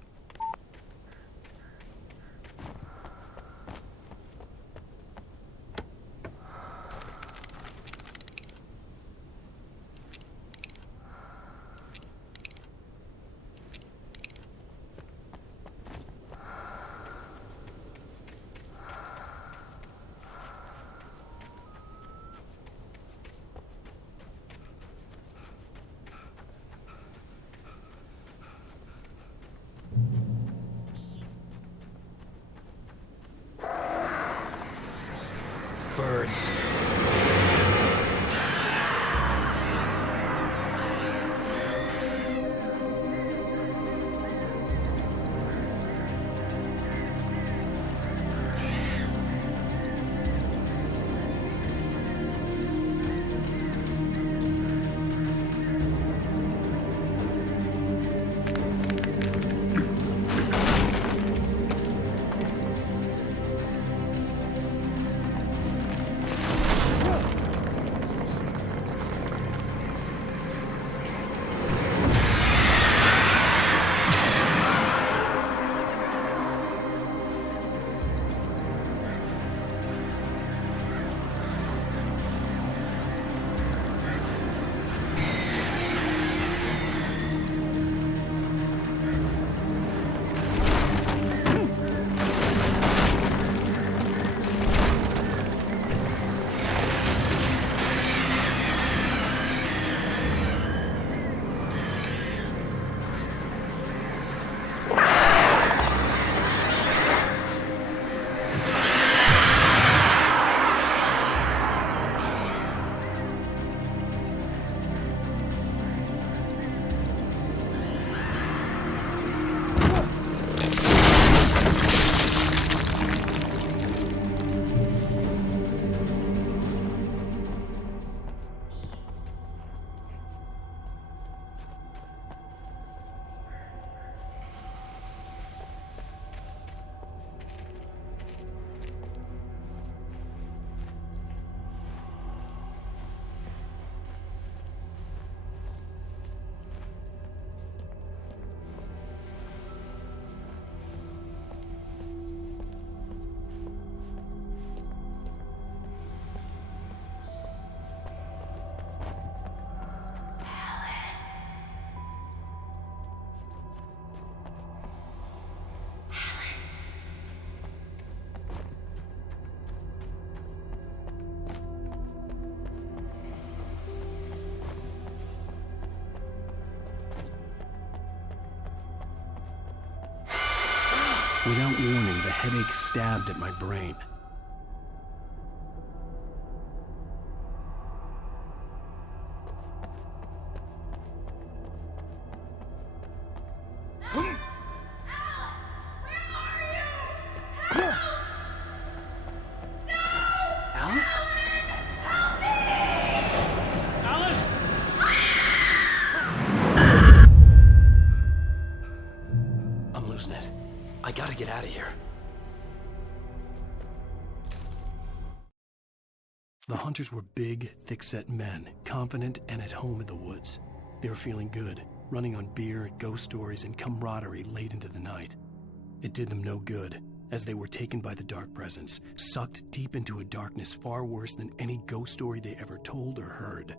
Birds. Without warning, the headache stabbed at my brain. Alice? Alice! I'm losing it. I gotta get out of here. The hunters were big, thick-set men, confident and at home in the woods. They were feeling good, running on beer, ghost stories, and camaraderie late into the night. It did them no good, as they were taken by the dark presence, sucked deep into a darkness far worse than any ghost story they ever told or heard.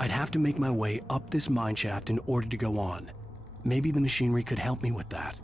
I'd have to make my way up this mine shaft in order to go on. Maybe the machinery could help me with that.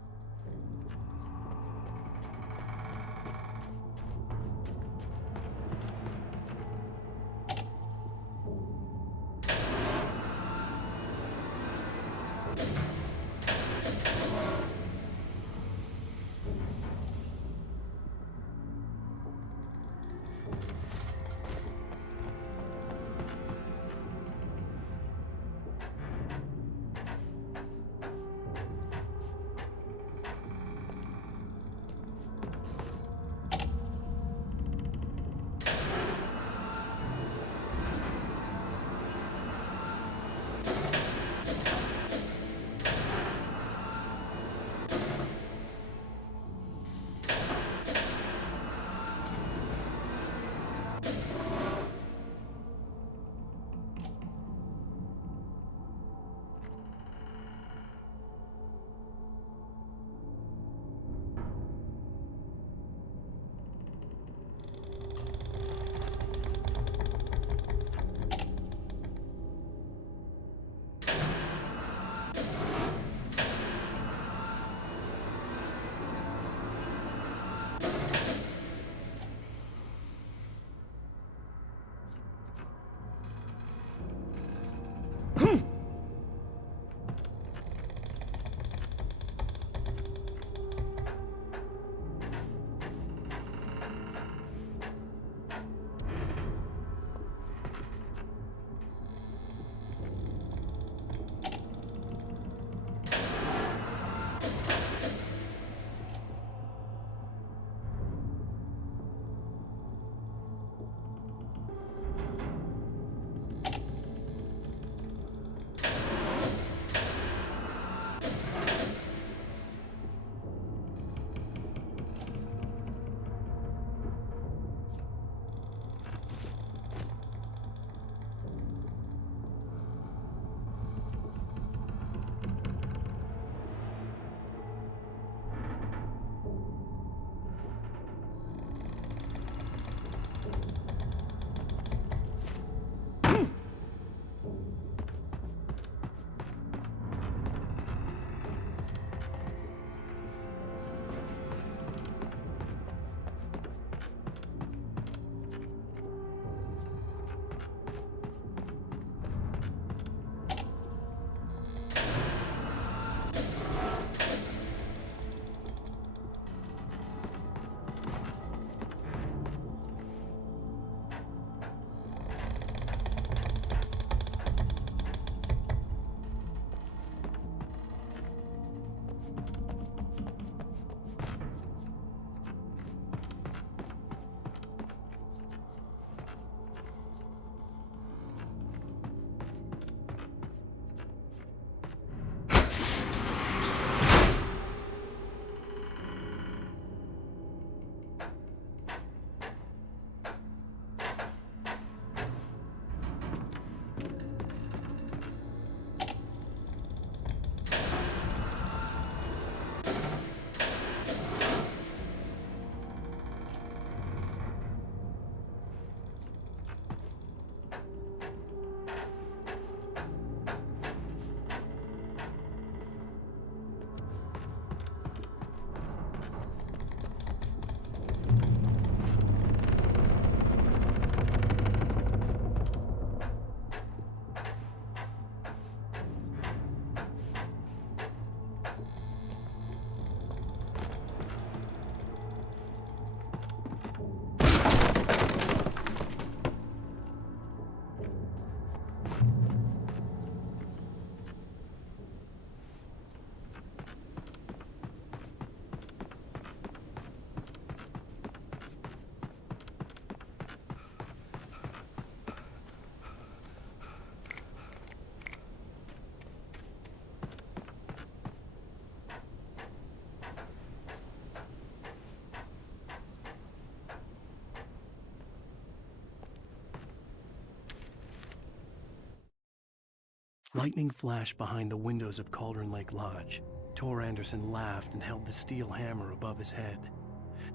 Lightning flashed behind the windows of Cauldron Lake Lodge. Tor Anderson laughed and held the steel hammer above his head.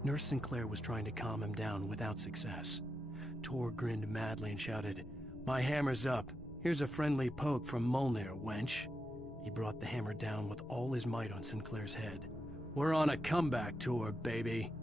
Nurse Sinclair was trying to calm him down without success. Tor grinned madly and shouted, "My hammer's up. Here's a friendly poke from Molnir, wench." He brought the hammer down with all his might on Sinclair's head. "We're on a comeback tour, baby."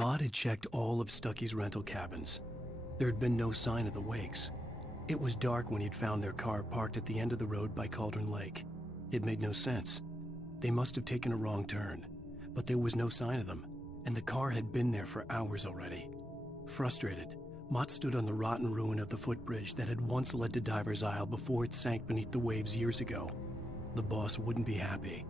Maude had checked all of Stucky's rental cabins. There had been no sign of the Wakes. It was dark when he'd found their car parked at the end of the road by Cauldron Lake. It made no sense. They must have taken a wrong turn, but there was no sign of them, and the car had been there for hours already. Frustrated, Mott stood on the rotten ruin of the footbridge that had once led to Diver's Isle before it sank beneath the waves years ago. The boss wouldn't be happy.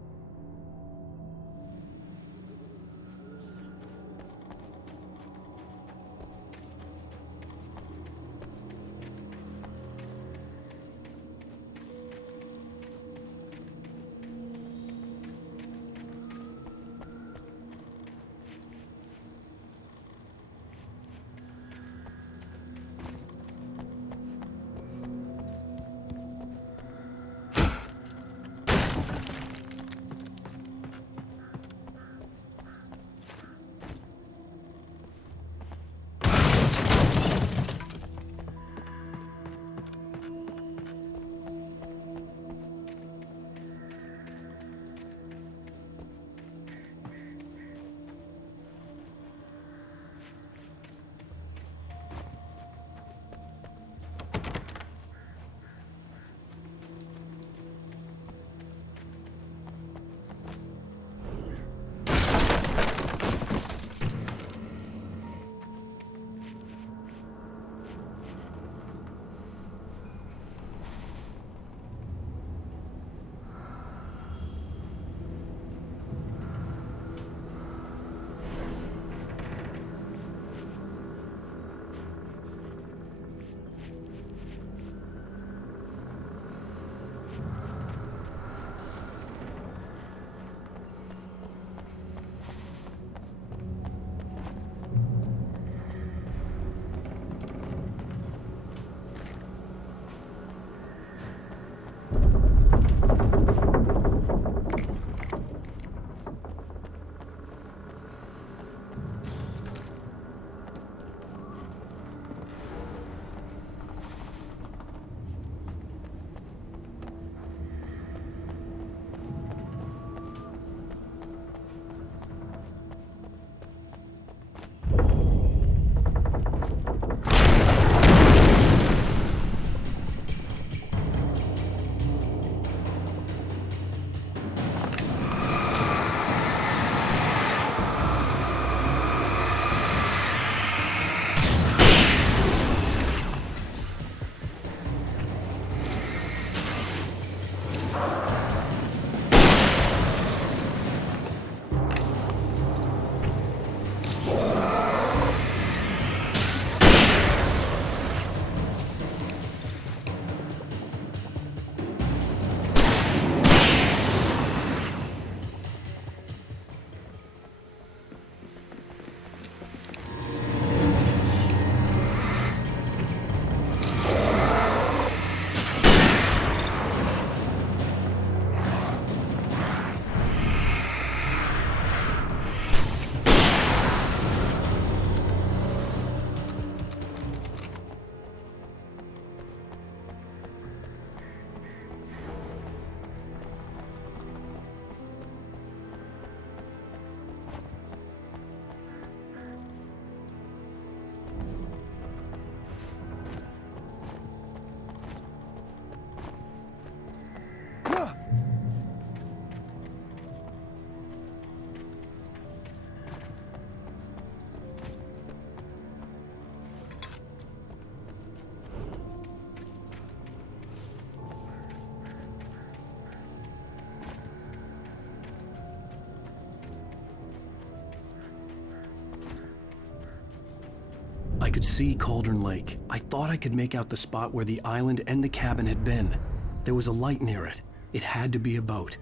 I could see Cauldron Lake. I thought I could make out the spot where the island and the cabin had been. There was a light near it. It had to be a boat.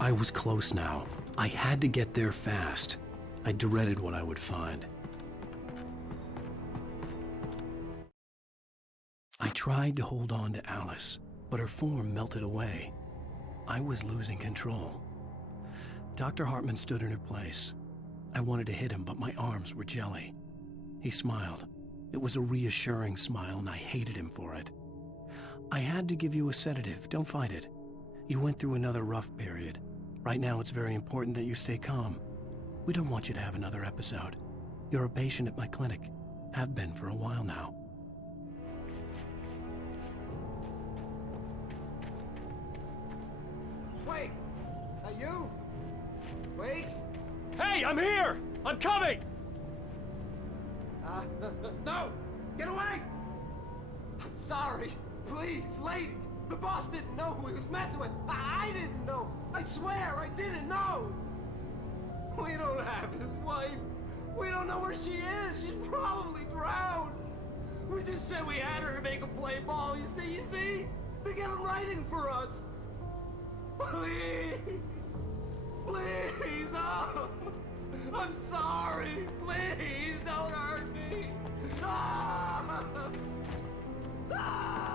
I was close now. I had to get there fast. I dreaded what I would find. I tried to hold on to Alice, but her form melted away. I was losing control. Dr. Hartman stood in her place. I wanted to hit him, but my arms were jelly. He smiled. It was a reassuring smile, and I hated him for it. I had to give you a sedative. Don't fight it. You went through another rough period. Right now, it's very important that you stay calm. We don't want you to have another episode. You're a patient at my clinic. Have been for a while now. Wait! Are you? Wait! Hey, I'm here! I'm coming! No! Get away! I'm sorry. Please, lady. The boss didn't know who he was messing with. I didn't know. I swear, I didn't know. We don't have his wife. We don't know where she is. She's probably drowned. We just said we had her to make him play ball. You see? To get him writing for us. Please. Please. Oh. I'm sorry. Please don't hurt me. Ah! Ah!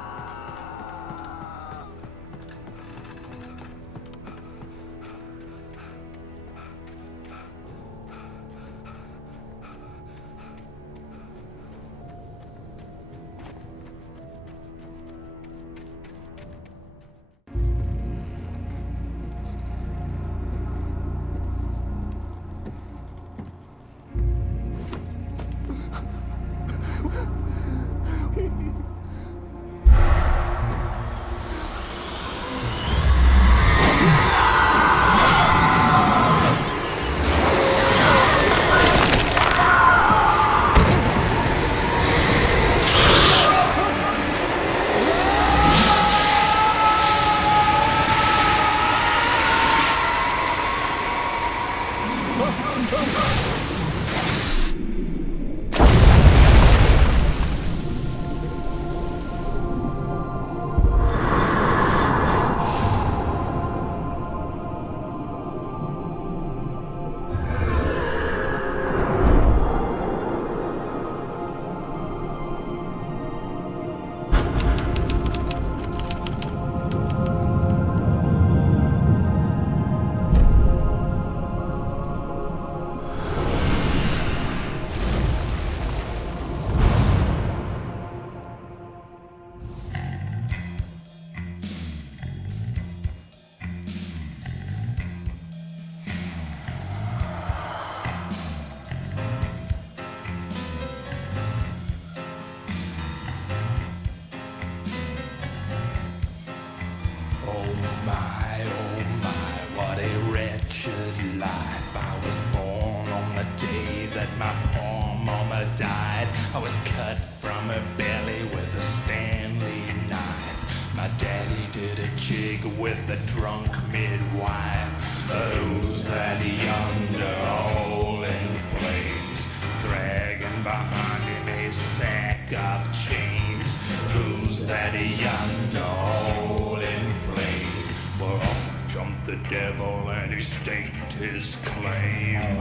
I was cut from her belly with a Stanley knife. My daddy did a jig with a drunk midwife. Who's that yonder all in flames, dragging behind him a sack of chains? Who's that yonder all in flames? Well, up jumped the devil and he staked his claim.